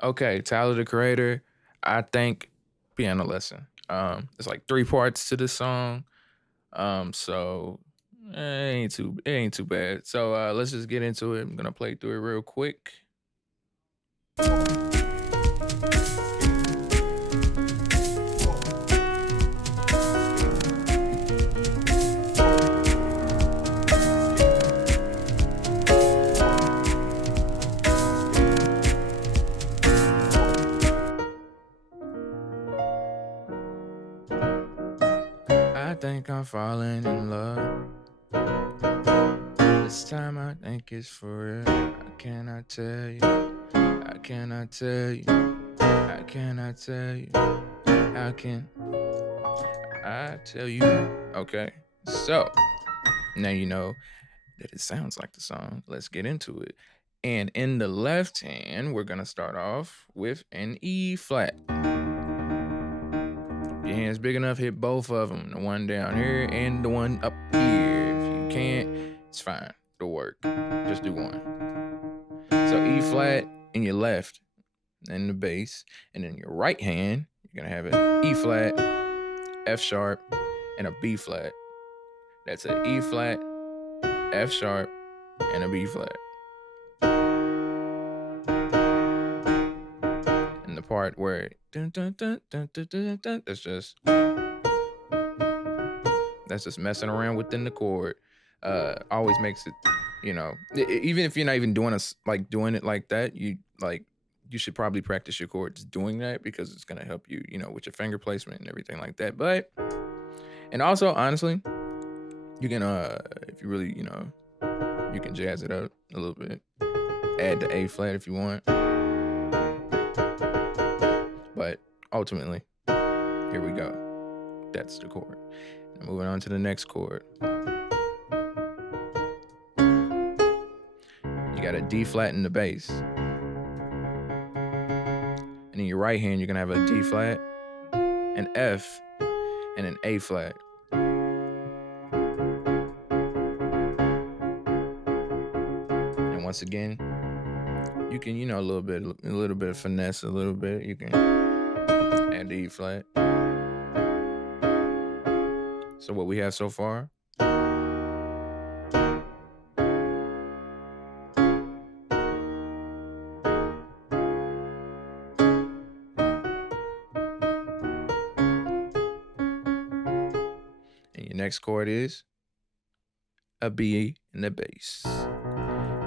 Okay, Tyler the Creator, I think piano lesson. It's like three parts to the song. So it ain't too bad. So let's just get into it. I'm gonna play through it real quick. I think I'm falling in love. This time I think it's for real. I cannot tell you. I cannot tell you. I cannot tell you. How can I tell you? Okay. So now you know that it sounds like the song. Let's get into it. And in the left hand, we're gonna start off with an E flat. Your hand's big enough, hit both of them. The one down here and the one up here. If you can't, it's fine. It'll work. Just do one. So E flat in your left, and the bass. And in your right hand, you're gonna have an E flat, F sharp, and a B flat. That's an E flat, F sharp, and a B flat. And the part where dun, dun, dun, dun, dun, dun, dun, that's just messing around within the chord. Always makes it, even if you're not even doing doing it like that, you should probably practice your chords doing that because it's gonna help you, with your finger placement and everything like that. And also honestly, you can if you really, you can jazz it up a little bit. Add the A flat if you want. But ultimately, here we go. That's the chord. Now moving on to the next chord. You got a D flat in the bass. And in your right hand, you're gonna have a D flat, an F, and an A flat. And once again, you can, a little bit of finesse, a little bit. You can add the E flat. So what we have so far. And your next chord is a B in the bass.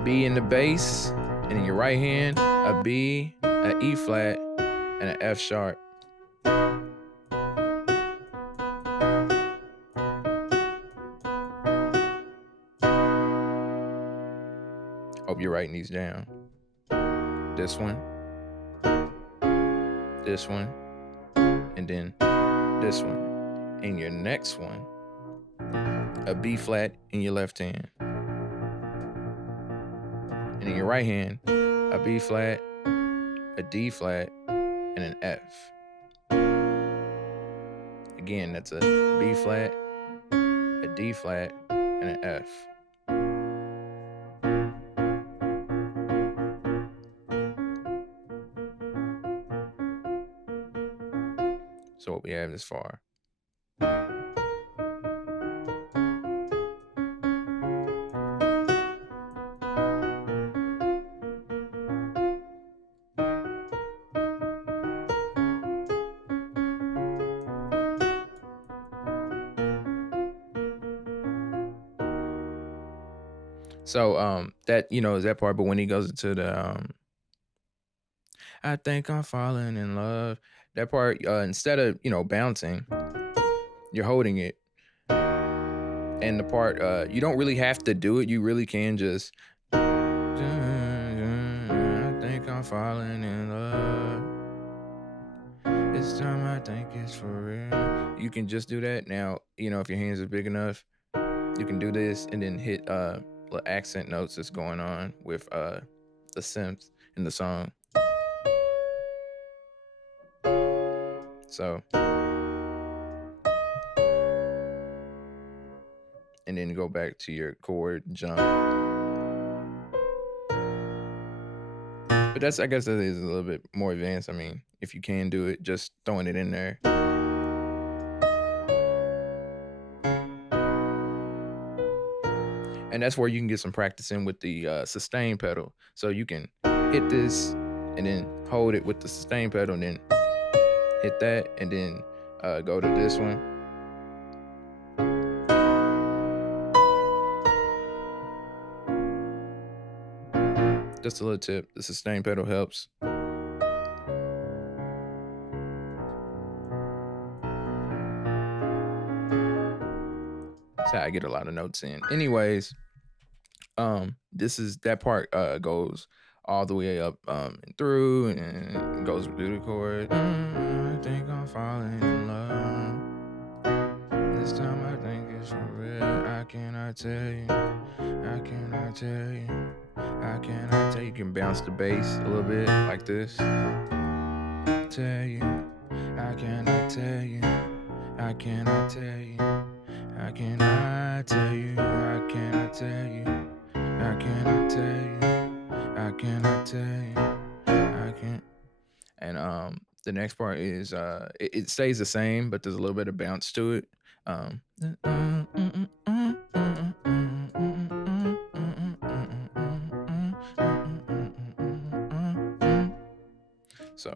B in the bass, and in your right hand, a B, an E flat, and an F sharp. Hope you're writing these down. This one, and then this one. And your next one, a B flat in your left hand. And in your right hand, a B flat, a D flat, and an F. Again, that's a B flat, a D flat, and an F. So what we have this far. So that is that part, but when he goes into the I think I'm falling in love, that part instead of bouncing, you're holding it. And the part you don't really have to do it, you really can just I think I'm falling in love. This time I think it's for real. You can just do that. Now, if your hands are big enough, you can do this and then hit little accent notes that's going on with the synths in the song. So, and then go back to your chord jump. But that's, I guess that is a little bit more advanced. I mean, if you can do it, just throwing it in there. And that's where you can get some practice in with the sustain pedal. So you can hit this and then hold it with the sustain pedal and then hit that and then go to this one. Just a little tip, the sustain pedal helps. That's how I get a lot of notes in. Anyways, this is that part goes all the way up and through and goes through the chord. I think I'm falling in love. This time I think it's for real. I cannot tell you. I cannot tell you. I cannot tell you. You can bounce the bass a little bit like this. Tell you. I cannot tell you. I cannot tell you. I cannot tell you. I cannot tell you. I cannot tell you. I cannot tell you. I can't. And the next part is it stays the same, but there's a little bit of bounce to it. So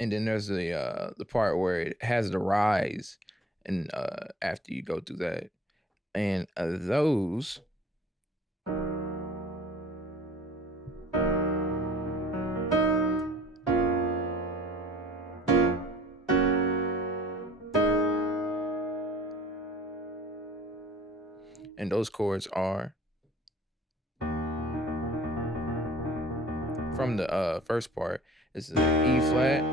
and then there's the part where it has the rise, and after you go through that, and those and those chords are from the first part. This is an E flat,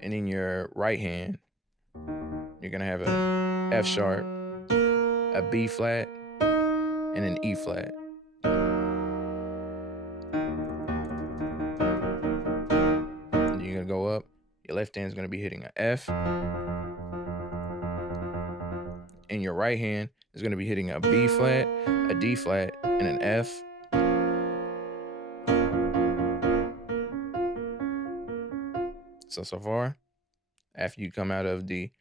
and in your right hand, you're gonna have a F sharp, a B flat, and an E flat. And you're gonna go up. Your left hand is gonna be hitting an F, and your right hand is gonna be hitting a B flat, a D flat, and an F. So far, after you come out of the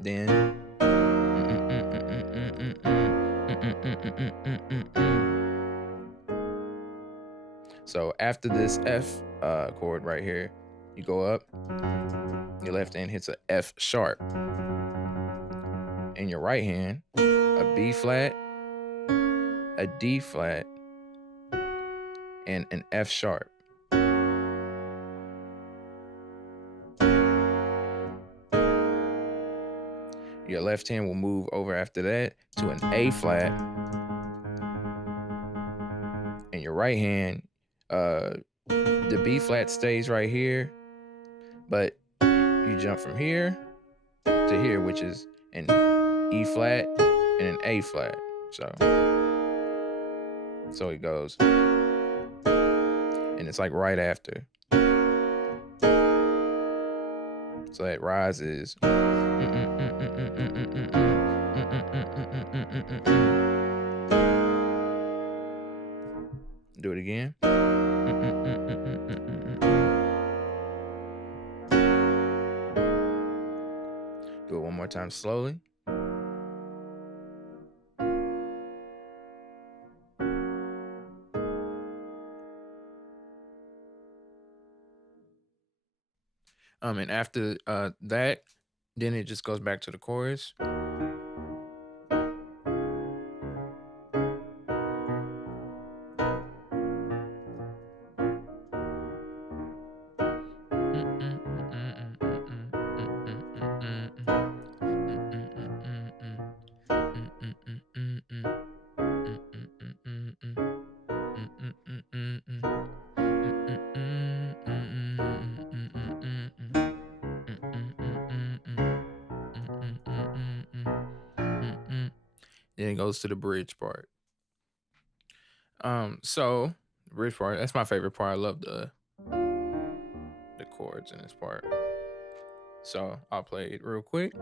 then so after this F chord right here, you go up, your left hand hits a F sharp, and your right hand a B flat, a D flat, and an F sharp. Your left hand will move over after that to an A flat, and your right hand, the B flat stays right here, but you jump from here to here, which is an E flat and an A flat. So it goes, and it's like right after. So that rises. Do it again. Do it one more time slowly. And after that, then it just goes back to the chorus. Then it goes to the bridge part. So the bridge part, that's my favorite part. I love the chords in this part. So I'll play it real quick.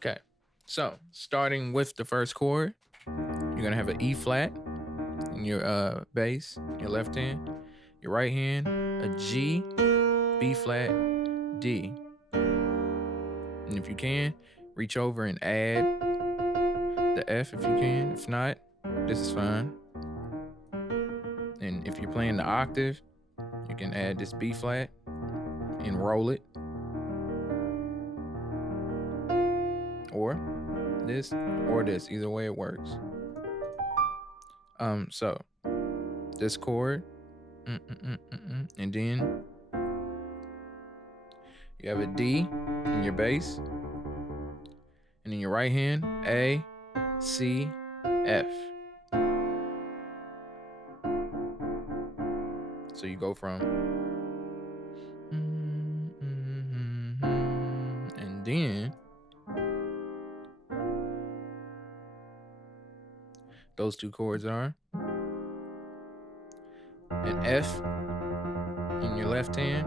Okay, so starting with the first chord, you're gonna have an E flat in your bass, your left hand, your right hand, a G, B flat, D. And if you can, reach over and add the F if you can. If not, this is fine. And if you're playing the octave, you can add this B flat and roll it. Or this, either way it works. So this chord, and then you have a D in your bass, and in your right hand, A, C, F. So you go from, and then those two chords are an F in your left hand,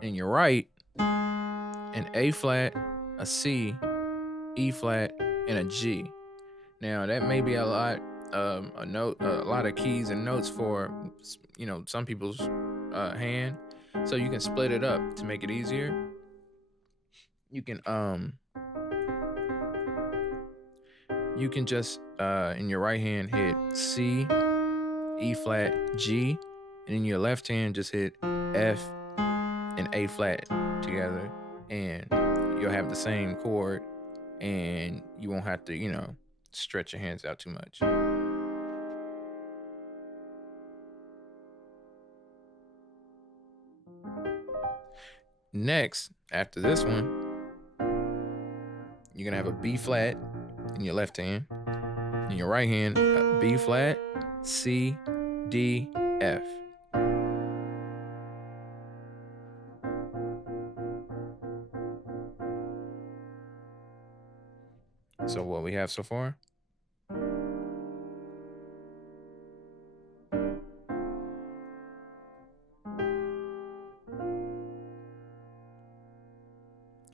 in your right, an A flat, a C, E flat, and a G. Now that may be a lot, a lot of keys and notes for, some people's hand. So you can split it up to make it easier. You can just in your right hand hit C, E flat, G, and in your left hand just hit F and A flat together, and you'll have the same chord, and you won't have to, stretch your hands out too much. Next, after this one, you're gonna have a B flat in your left hand. In your right hand, a B flat, C, D, F. So what we have so far?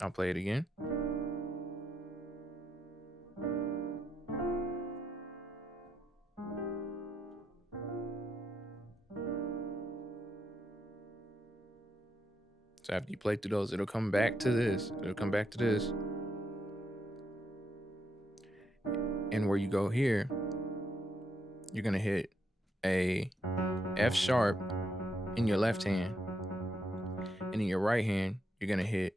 I'll play it again. So after you play through those, it'll come back to this. And where you go here, you're gonna hit a F sharp in your left hand. And in your right hand, you're gonna hit,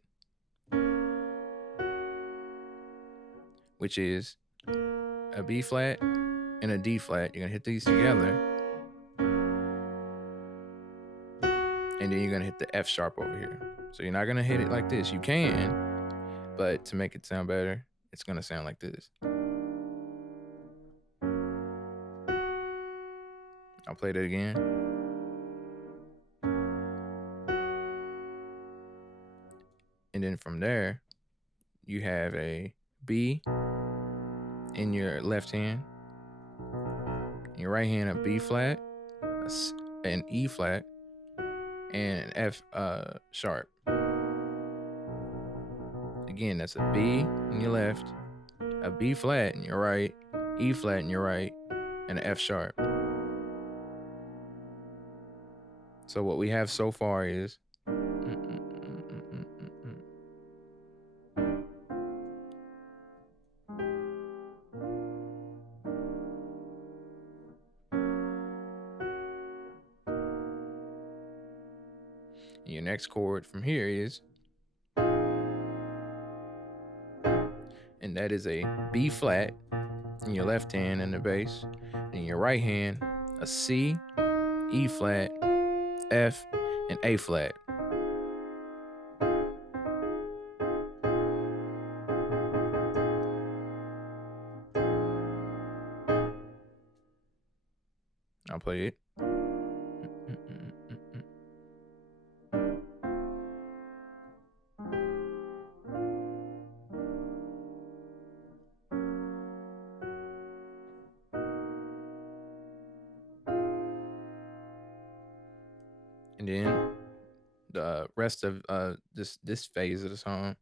which is a B flat and a D flat. You're gonna hit these together. And then you're gonna hit the F sharp over here. So you're not gonna hit it like this. You can, but to make it sound better, it's gonna sound like this. I'll play that again. And then from there, you have a B in your left hand. In your right hand, a B flat, an E flat, and an F sharp. Again, that's a B in your left, a B flat in your right, E flat in your right, and an F sharp. So what we have so far is your next chord from here is, and that is a B flat in your left hand in the bass. In your right hand, a C, E flat, F, and A flat. I'll play it. And then the rest of this phase of the song.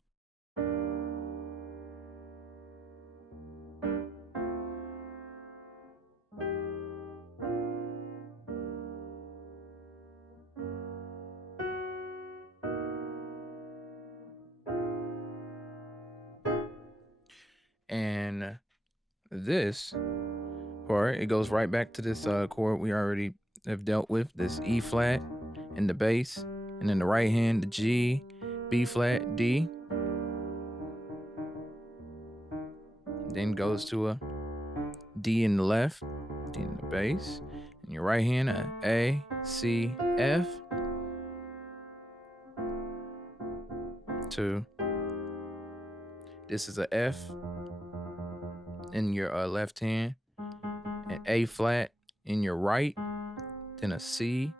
And this part, it goes right back to this chord we already have dealt with, this E flat in the bass, and in the right hand, the G, B flat, D. Then goes to a D in the left, D in the bass. In your right hand, A, C, F. To this is a F in your left hand, an A flat in your right, then a C,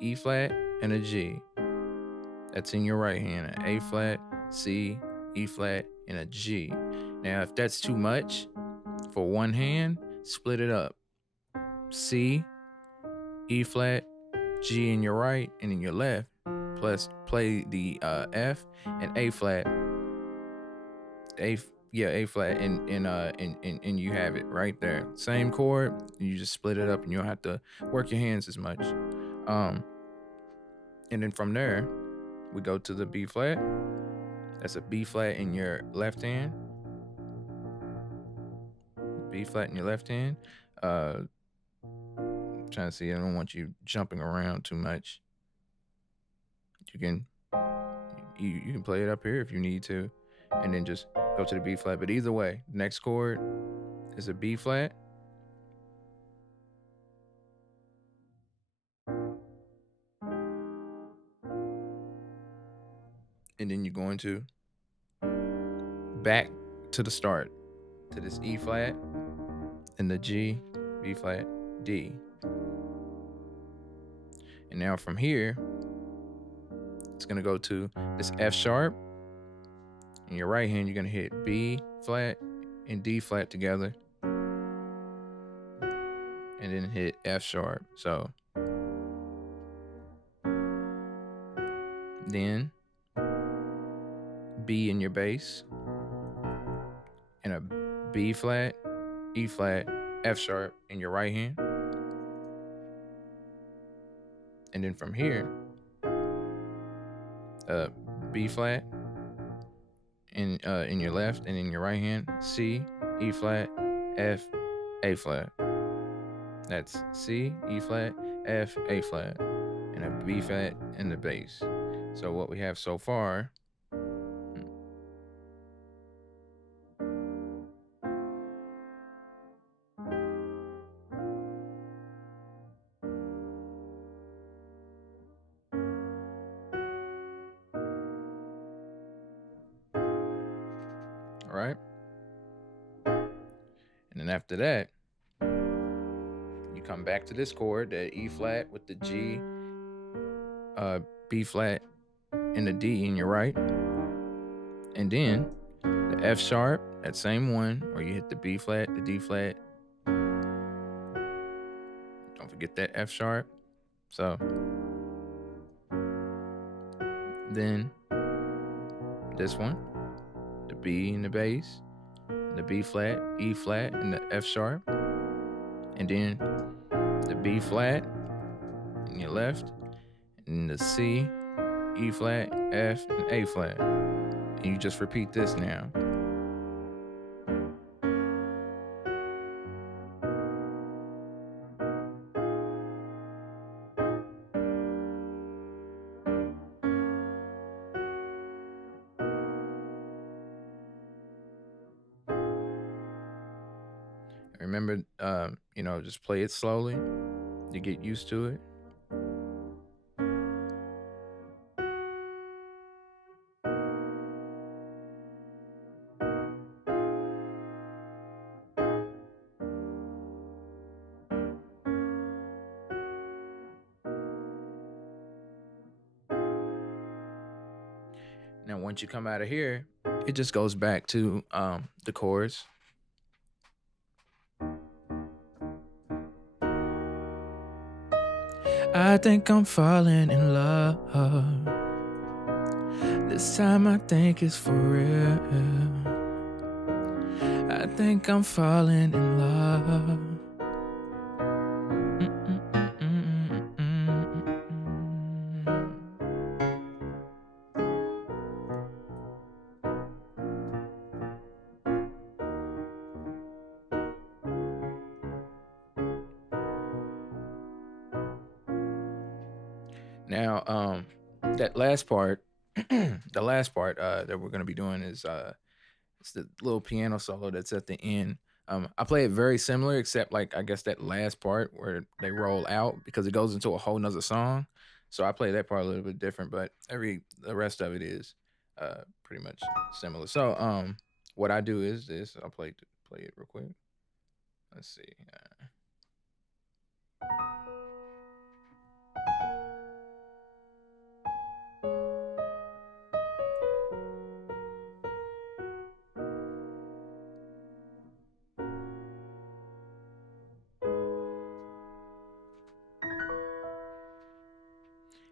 E flat, and a G. That's in your right hand, an A flat, C, E flat, and a G. Now, if that's too much for one hand, split it up. C, E flat, G in your right, and in your left. Plus, play the F and A flat. A flat, and you have it right there. Same chord, you just split it up, and you don't have to work your hands as much. And then from there, we go to the B flat. That's a B flat in your left hand. B flat in your left hand. I'm trying to see, I don't want you jumping around too much. You can play it up here if you need to, and then just go to the B flat. But either way, next chord is a B flat. And then you're going to back to the start, to this E flat and the G, B flat, D. And now from here, it's gonna go to this F sharp. In your right hand, you're gonna hit B flat and D flat together, and then hit F sharp. So then B in your bass, and a B flat, E flat, F sharp in your right hand. And then from here, B flat in your left, and in your right hand, C, E flat, F, A flat. That's C, E flat, F, A flat, and a B flat in the bass. So what we have so far. All right. And then after that, you come back to this chord, that E flat with the G, B flat, and the D in your right. And then the F sharp, that same one, or you hit the B flat, the D flat. Don't forget that F sharp. So then this one, the B in the bass, the B flat, E flat, and the F sharp. And then the B flat in your left, and the C, E flat, F, and A flat. And you just repeat this now. Remember, just play it slowly to get used to it. Now, once you come out of here, it just goes back to the chords. I think I'm falling in love. This time I think it's for real. I think I'm falling in love. Now, that last part, the last part that we're gonna be doing is it's the little piano solo that's at the end. I play it very similar, except like I guess that last part where they roll out because it goes into a whole nother song. So I play that part a little bit different, but the rest of it is pretty much similar. So what I do is this. I'll play it real quick. Let's see.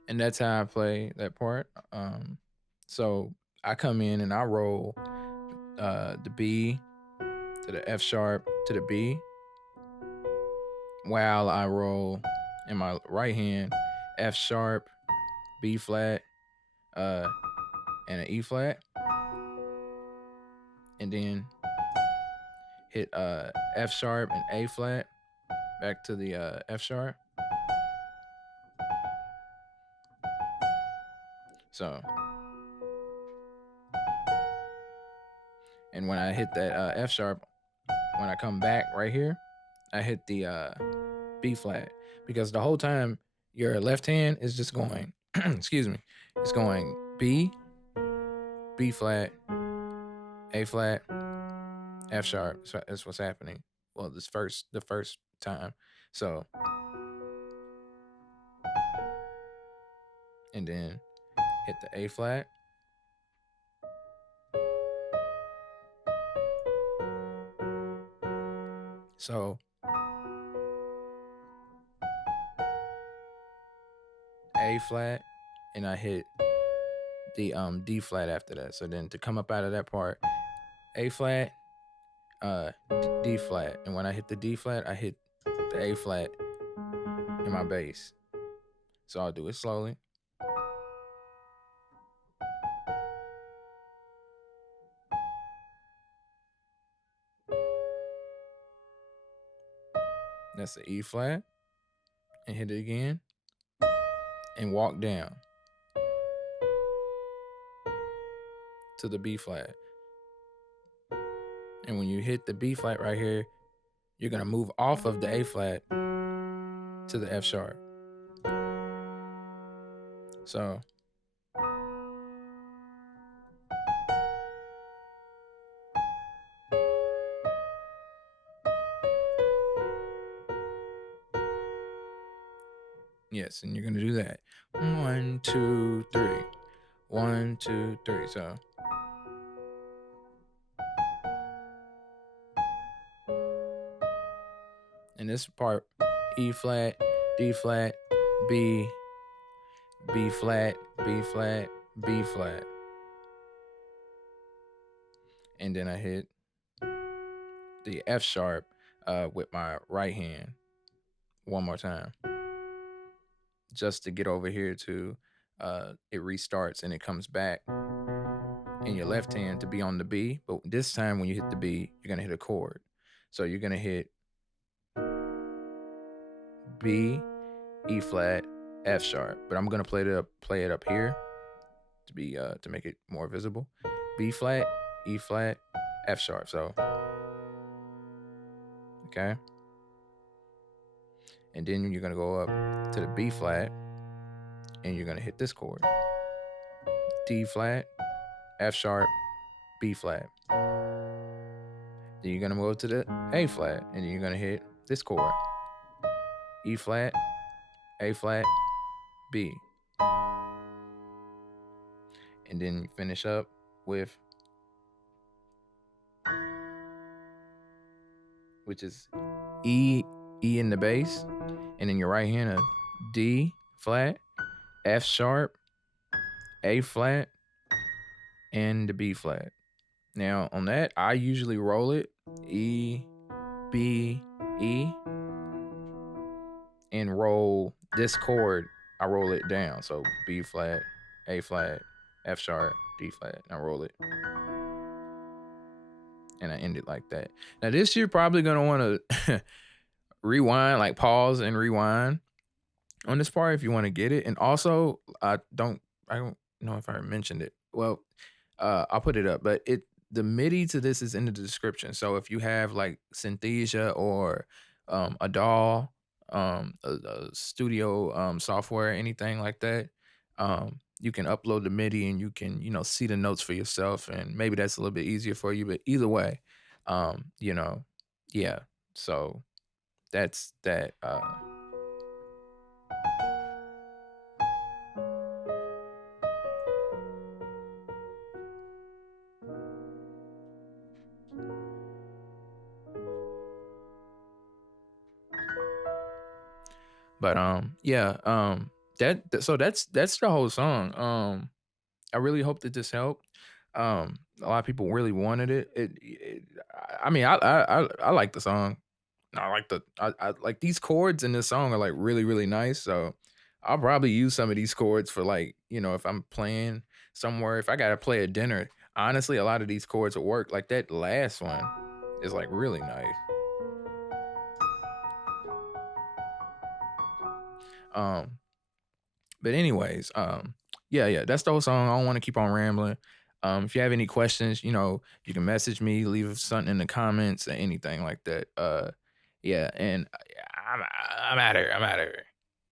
And that's how I play that part. So I come in and I roll the B to the F sharp to the B, while I roll in my right hand F sharp, B flat, and an E flat, and then hit F sharp and A flat back to the F sharp. So, and when I hit that F sharp, when I come back right here, I hit the B flat, because the whole time your left hand is just going, excuse me, it's going B, B flat, A flat, F sharp. So that's what's happening. Well, the first time. So, and then hit the A flat. So A flat, and I hit the D flat after that. So then to come up out of that part, A flat, D flat, and when I hit the D flat, I hit the A flat in my bass. So I'll do it slowly. That's the E flat, and hit it again, and walk down to the B flat. And when you hit the B flat right here, you're gonna move off of the A flat to the F sharp. So yes, and you're gonna do that. 1, 2, 3. 1, 2, 3. So in this part, E flat, D flat, B, B flat, B flat, B flat. And then I hit the F sharp with my right hand one more time, just to get over here to it restarts and it comes back in your left hand to be on the B. But this time when you hit the B, you're gonna hit a chord. So you're gonna hit B, E flat, F sharp. But I'm gonna play it up here to be to make it more visible. B flat, E flat, F sharp. So Okay. And then you're gonna go up to the B flat, and you're gonna hit this chord: D flat, F sharp, B flat. Then you're gonna go to the A flat, and then you're gonna hit this chord: E flat, A flat, B. And then you finish up with, which is E in the bass, and then your right hand a D flat, F sharp, A flat, and the B flat. Now on that, I usually roll it E, B, E, and roll this chord. I roll it down, so B flat, A flat, F sharp, D flat. And I roll it, and I end it like that. Now this you're probably gonna want to rewind, like pause and rewind on this part if you want to get it. And also, I don't know if I mentioned it. Well, I'll put it up, but the MIDI to this is in the description. So if you have like Synthesia or a DAW, a studio software, anything like that, you can upload the MIDI and you can, see the notes for yourself. And maybe that's a little bit easier for you. But either way, yeah. So that's that. But yeah, so that's the whole song. I really hope that this helped. A lot of people really wanted it. I mean, I like the song. I like these chords in this song are like really really nice. So I'll probably use some of these chords for, like, if I'm playing somewhere, if I gotta play a dinner. Honestly, a lot of these chords will work. Like that last one is like really nice. Um, But anyways, yeah, that's the whole song. I don't want to keep on rambling. If you have any questions, you can message me, leave something in the comments or anything like that. Yeah, and I'm out of here. I'm out of here.